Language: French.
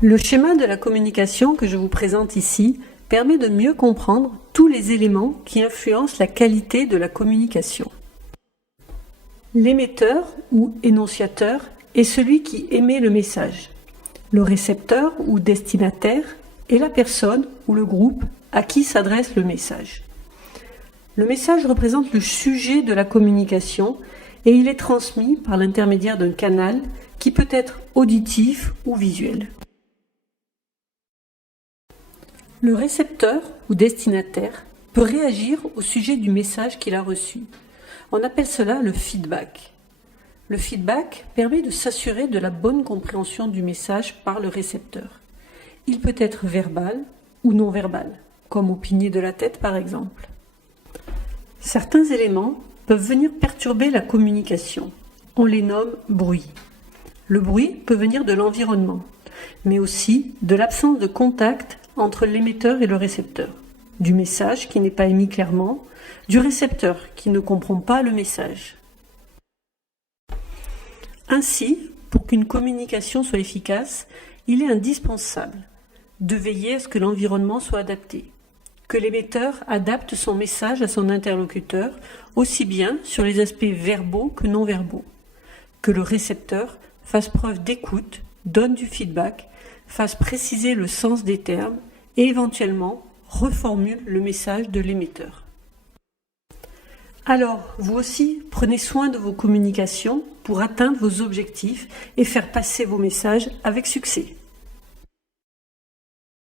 Le schéma de la communication que je vous présente ici permet de mieux comprendre tous les éléments qui influencent la qualité de la communication. L'émetteur ou énonciateur est celui qui émet le message. Le récepteur ou destinataire est la personne ou le groupe à qui s'adresse le message. Le message représente le sujet de la communication et il est transmis par l'intermédiaire d'un canal qui peut être auditif ou visuel. Le récepteur ou destinataire peut réagir au sujet du message qu'il a reçu. On appelle cela le feedback. Le feedback permet de s'assurer de la bonne compréhension du message par le récepteur. Il peut être verbal ou non verbal, comme opiner de la tête par exemple. Certains éléments peuvent venir perturber la communication. On les nomme bruit. Le bruit peut venir de l'environnement, mais aussi de l'absence de contact entre l'émetteur et le récepteur, du message qui n'est pas émis clairement, du récepteur qui ne comprend pas le message. Ainsi, pour qu'une communication soit efficace, il est indispensable de veiller à ce que l'environnement soit adapté, que l'émetteur adapte son message à son interlocuteur, aussi bien sur les aspects verbaux que non verbaux, que le récepteur fasse preuve d'écoute, donne du feedback, fasse préciser le sens des termes et éventuellement reformule le message de l'émetteur. Alors, vous aussi, prenez soin de vos communications pour atteindre vos objectifs et faire passer vos messages avec succès.